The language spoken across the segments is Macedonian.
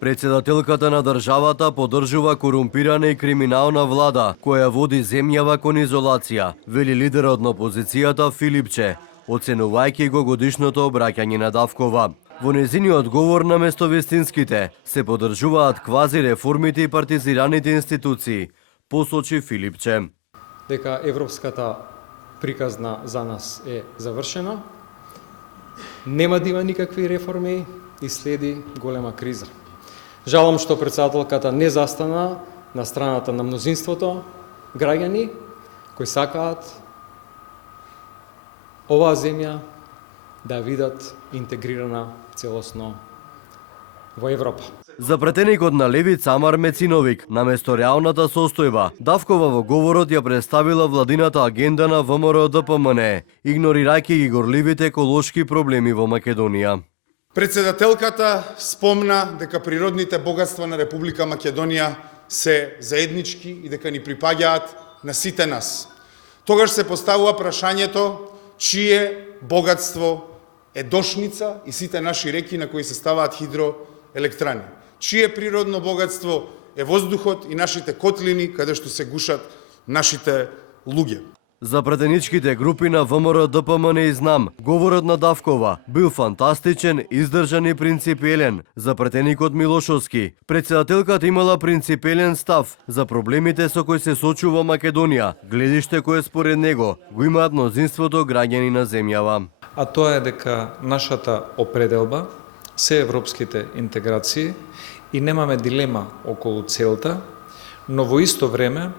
Председателката на државата поддржува корумпирана и криминална влада, која води земјава кон изолација, вели лидерот на опозицијата Филипче, оценувајќи го годишното обраќање на Давкова. Во незиниот говор на местовистинските се поддржуваат квази реформите и партизираните институции, посочи Филипче. Дека европската приказна за нас е завршена, нема да има никакви реформи и следи голема криза. Жалам што председателката не застана на страната на мнозинството граѓани кои сакаат оваа земја да видат интегрирана целосно во Европа. За претеникот на Левица Амар Мециновик, наместо реалната состојба, Давкова во говорот ја представила владината агенда на ВМРО-ДПМН, игнорирајќи ги горливите еколошки проблеми во Македонија. Председателката спомна дека природните богатства на Република Македонија се заеднички и дека ни припаѓаат на сите нас. Тогаш се поставува прашањето чие богатство е Дошница и сите наши реки на кои се ставаат хидроелектрани. Чие природно богатство е воздухот и нашите котлини каде што се гушат нашите луѓе. За претеничките групи на ВМРО-ДПМН и ЗНАМ, говорот на Давкова бил фантастичен, издржан и принципиелен. За претеникот Милошовски, председателката имала принципиелен став за проблемите со кои се сочува Македонија, гледиште кое според него го имаат мнозинството граѓани на земјава. А тоа е дека нашата определба се европските интеграции и немаме дилема околу целта, но во исто време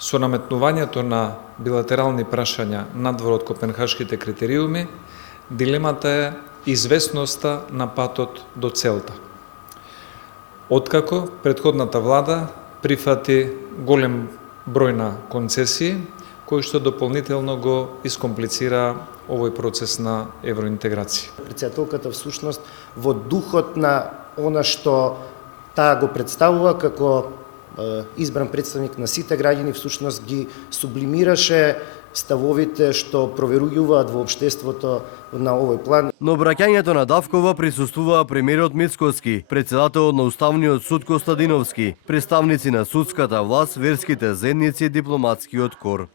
со наметнувањето на билатерални прашања надвор од копенхашките критериуми, дилемата е известноста на патот до целта. Откако претходната влада прифати голем број на концесии, кои што дополнително го искомплицира овој процес на евроинтеграција. Председателката всушност во духот на она што таа го представува како избран представник на сите граѓани, всушност ги сублимираше ставовите што проверуваат во општеството на овој план. На обраќањето на Давкова присуствуваа премиерот Мицкоски, председателот на Уставниот суд Костадиновски, представници на судската власт, верските заедници и дипломатскиот кор.